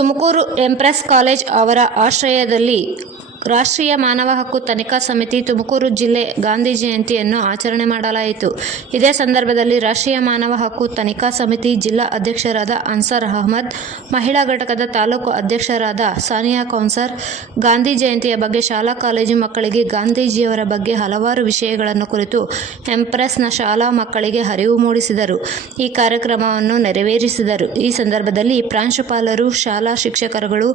Tumakuru empress college ಅವರ ಆಶ್ರಯದಲ್ಲಿ ರಾಷ್ಟ್ರೀಯ ಮಾನವ ಹಕ್ಕು ತನಿಖಾ ಸಮಿತಿ ತುಮಕೂರು ಜಿಲ್ಲೆ ಗಾಂಧಿ ಜಯಂತಿಯನ್ನು ಆಚರಣೆ ಮಾಡಲಾಯಿತು. ಇದೇ ಸಂದರ್ಭದಲ್ಲಿ ರಾಷ್ಟ್ರೀಯ ಮಾನವ ಹಕ್ಕು ತನಿಖಾ ಸಮಿತಿ ಜಿಲ್ಲಾ ಅಧ್ಯಕ್ಷರಾದ ಅನ್ಸರ್ ಅಹಮದ್, ಮಹಿಳಾ ಘಟಕದ ತಾಲೂಕು ಅಧ್ಯಕ್ಷರಾದ ಸಾನಿಯಾ ಕೌನ್ಸರ್ ಗಾಂಧಿ ಜಯಂತಿಯ ಬಗ್ಗೆ ಶಾಲಾ ಕಾಲೇಜು ಮಕ್ಕಳಿಗೆ ಗಾಂಧೀಜಿಯವರ ಬಗ್ಗೆ ಹಲವಾರು ವಿಷಯಗಳನ್ನು ಕುರಿತು ಎಂಪ್ರೆಸ್ನ ಶಾಲಾ ಮಕ್ಕಳಿಗೆ ಅರಿವು ಮೂಡಿಸಿದರು. ಈ ಕಾರ್ಯಕ್ರಮವನ್ನು ನೆರವೇರಿಸಿದರು. ಈ ಸಂದರ್ಭದಲ್ಲಿ ಪ್ರಾಂಶುಪಾಲರು, ಶಾಲಾ ಶಿಕ್ಷಕರುಗಳು,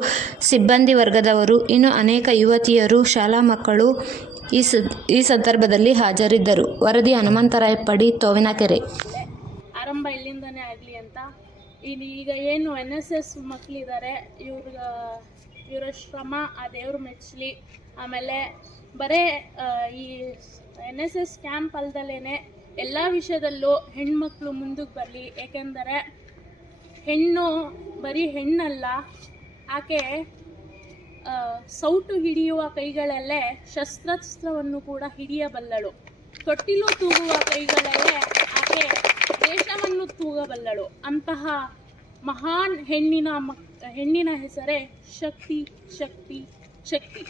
ಸಿಬ್ಬಂದಿ ವರ್ಗದವರು, ಇನ್ನು ಅನೇಕ ಯುವತಿಯರು, ಶಾಲಾ ಮಕ್ಕಳು ಈ ಸಂದರ್ಭದಲ್ಲಿ ಹಾಜರಿದ್ದರು. ವರದಿ ಹನುಮಂತರಾಯಪಡಿ, ತೋವಿನಕೆರೆ. ಆರಂಭ ಇಲ್ಲಿಂದನೇ ಆಗಲಿ ಅಂತ ಈಗ ಏನು NSS ಮಕ್ಕಳಿದ್ದಾರೆ, ಇವರ ಶ್ರಮ ಆ ದೇವ್ರು ಮೆಚ್ಚಲಿ. ಆಮೇಲೆ ಬರೇ ಈ NSS ಕ್ಯಾಂಪ್ ಅಲ್ದಲೇ ಎಲ್ಲ ವಿಷಯದಲ್ಲೂ ಹೆಣ್ಮಕ್ಳು ಮುಂದಕ್ಕೆ ಬರಲಿ. ಏಕೆಂದರೆ ಹೆಣ್ಣು ಬರೀ ಹೆಣ್ಣಲ್ಲ, ಆಕೆ ಸೌಟು ಹಿಡಿಯುವ ಕೈಗಳಲ್ಲೇ ಶಸ್ತ್ರಾಸ್ತ್ರವನ್ನು ಕೂಡ ಹಿಡಿಯಬಲ್ಲಳು. ತೊಟ್ಟಿಲು ತೂಗುವ ಕೈಗಳಲ್ಲೇ ಆಕೆ ದೇಶವನ್ನು ತೂಗಬಲ್ಲಳು. ಅಂತಹ ಮಹಾನ್ ಹೆಣ್ಣಿನ ಹೆಸರೇ ಶಕ್ತಿ ಶಕ್ತಿ ಶಕ್ತಿ.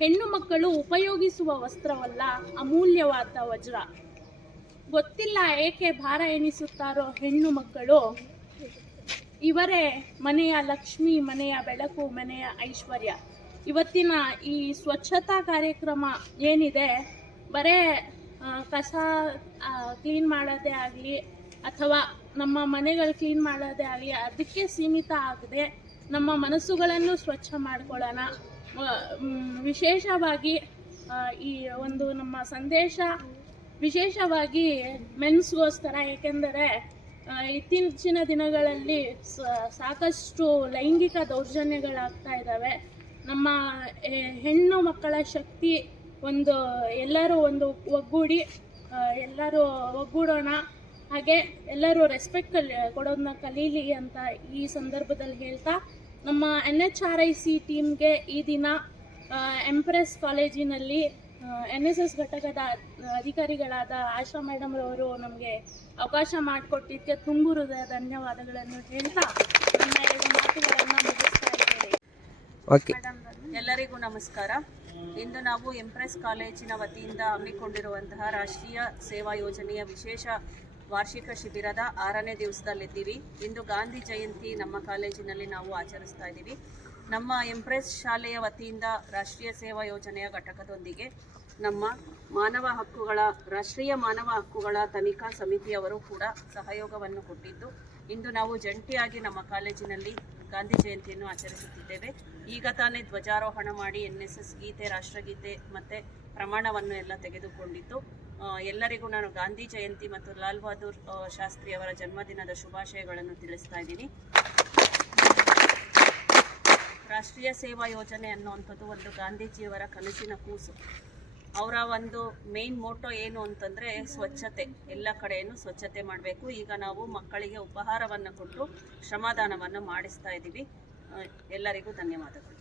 ಹೆಣ್ಣು ಮಕ್ಕಳು ಉಪಯೋಗಿಸುವ ವಸ್ತ್ರವಲ್ಲ, ಅಮೂಲ್ಯವಾದ ವಜ್ರ. ಗೊತ್ತಿಲ್ಲ ಏಕೆ ಭಾರ ಎನಿಸುತ್ತಾರೋ ಹೆಣ್ಣು ಮಕ್ಕಳು. ಇವರೇ ಮನೆಯ ಲಕ್ಷ್ಮಿ, ಮನೆಯ ಬೆಳಕು, ಮನೆಯ ಐಶ್ವರ್ಯ. ಇವತ್ತಿನ ಈ ಸ್ವಚ್ಛತಾ ಕಾರ್ಯಕ್ರಮ ಏನಿದೆ, ಬರೇ ಕಸ ಕ್ಲೀನ್ ಮಾಡೋದೇ ಆಗಲಿ ಅಥವಾ ನಮ್ಮ ಮನೆಗಳು ಕ್ಲೀನ್ ಮಾಡೋದೇ ಆಗಲಿ ಅದಕ್ಕೆ ಸೀಮಿತ ಆಗದೆ ನಮ್ಮ ಮನಸ್ಸುಗಳನ್ನು ಸ್ವಚ್ಛ ಮಾಡ್ಕೊಳ್ಳೋಣ. ವಿಶೇಷವಾಗಿ ಈ ಒಂದು ನಮ್ಮ ಸಂದೇಶ ವಿಶೇಷವಾಗಿ ಮೆನ್ಸ್ಗೋಸ್ಕರ. ಏಕೆಂದರೆ ಇತ್ತೀಚಿನ ದಿನಗಳಲ್ಲಿ ಸಾಕಷ್ಟು ಲೈಂಗಿಕ ದೌರ್ಜನ್ಯಗಳಾಗ್ತಾ ಇದ್ದಾವೆ. ನಮ್ಮ ಹೆಣ್ಣು ಮಕ್ಕಳ ಶಕ್ತಿ ಎಲ್ಲರೂ ಒಗ್ಗೂಡೋಣ. ಹಾಗೆ ಎಲ್ಲರೂ ರೆಸ್ಪೆಕ್ಟ್ ಕೊಡೋದನ್ನ ಕಲೀಲಿ ಅಂತ ಈ ಸಂದರ್ಭದಲ್ಲಿ ಹೇಳ್ತಾ, ನಮ್ಮ NHRIC ಟೀಮ್ಗೆ ಈ ದಿನ ಎಂಪ್ರೆಸ್ ಕಾಲೇಜಿನಲ್ಲಿ NSS ಘಟಕದ ಅಧಿಕಾರಿಗಳಾದ ಆಶಾ ಮೇಡಮ್ ರವರು ನಮಗೆ ಅವಕಾಶ ಮಾಡಿಕೊಟ್ಟಿದ್ದಕ್ಕೆ ತುಂಬು ಹೃದಯ ಧನ್ಯವಾದಗಳನ್ನು ಹೇಳ್ತಾ ನನ್ನ 2 ಮಾತುಗಳನ್ನು ಮುಗಿಸ್ತಾ ಇದ್ದೇನೆ. ಎಲ್ಲರಿಗೂ ನಮಸ್ಕಾರ. ಇಂದು ನಾವು ಎಂಪ್ರೆಸ್ ಕಾಲೇಜಿನ ವತಿಯಿಂದ ಹಮ್ಮಿಕೊಂಡಿರುವಂತಹ ರಾಷ್ಟ್ರೀಯ ಸೇವಾ ಯೋಜನೆಯ ವಿಶೇಷ ವಾರ್ಷಿಕ ಶಿಬಿರದ 6ನೇ ದಿವಸದಲ್ಲಿದ್ದೀವಿ. ಇಂದು ಗಾಂಧಿ ಜಯಂತಿ ನಮ್ಮ ಕಾಲೇಜಿನಲ್ಲಿ ನಾವು ಆಚರಿಸ್ತಾ ಇದ್ದೀವಿ. ನಮ್ಮ ಎಂಪ್ರೆಸ್ ಶಾಲೆಯ ವತಿಯಿಂದ ರಾಷ್ಟ್ರೀಯ ಸೇವಾ ಯೋಜನೆಯ ಘಟಕದೊಂದಿಗೆ ನಮ್ಮ ರಾಷ್ಟ್ರೀಯ ಮಾನವ ಹಕ್ಕುಗಳ ತನಿಖಾ ಸಮಿತಿಯವರು ಕೂಡ ಸಹಯೋಗವನ್ನು ಕೊಟ್ಟಿದ್ದು, ಇಂದು ನಾವು ಜಂಟಿಯಾಗಿ ನಮ್ಮ ಕಾಲೇಜಿನಲ್ಲಿ ಗಾಂಧಿ ಜಯಂತಿಯನ್ನು ಆಚರಿಸುತ್ತಿದ್ದೇವೆ. ಈಗ ತಾನೇ ಧ್ವಜಾರೋಹಣ ಮಾಡಿ NSS ಗೀತೆ, ರಾಷ್ಟ್ರಗೀತೆ ಮತ್ತು ಪ್ರಮಾಣವನ್ನು ಎಲ್ಲ ತೆಗೆದುಕೊಂಡಿದ್ದು, ಎಲ್ಲರಿಗೂ ನಾನು ಗಾಂಧಿ ಜಯಂತಿ ಮತ್ತು ಲಾಲ್ ಬಹದ್ದೂರ್ ಶಾಸ್ತ್ರಿಯವರ ಜನ್ಮದಿನದ ಶುಭಾಶಯಗಳನ್ನು ತಿಳಿಸ್ತಾ ಇದ್ದೀನಿ. ರಾಷ್ಟ್ರೀಯ ಸೇವಾ ಯೋಜನೆ ಅನ್ನುವಂಥದ್ದು ಒಂದು ಗಾಂಧೀಜಿಯವರ ಕನಸಿನ ಕೂಸು. ಅವರ ಒಂದು ಮೇನ್ ಮೋಟೋ ಏನು ಅಂತಂದರೆ ಸ್ವಚ್ಛತೆ. ಎಲ್ಲ ಕಡೆಯನ್ನು ಸ್ವಚ್ಛತೆ ಮಾಡಬೇಕು. ಈಗ ನಾವು ಮಕ್ಕಳಿಗೆ ಉಪಹಾರವನ್ನು ಕೊಟ್ಟು ಶ್ರಮದಾನವನ್ನು ಮಾಡಿಸ್ತಾ ಇದ್ದೀವಿ. ಎಲ್ಲರಿಗೂ ಧನ್ಯವಾದಗಳು.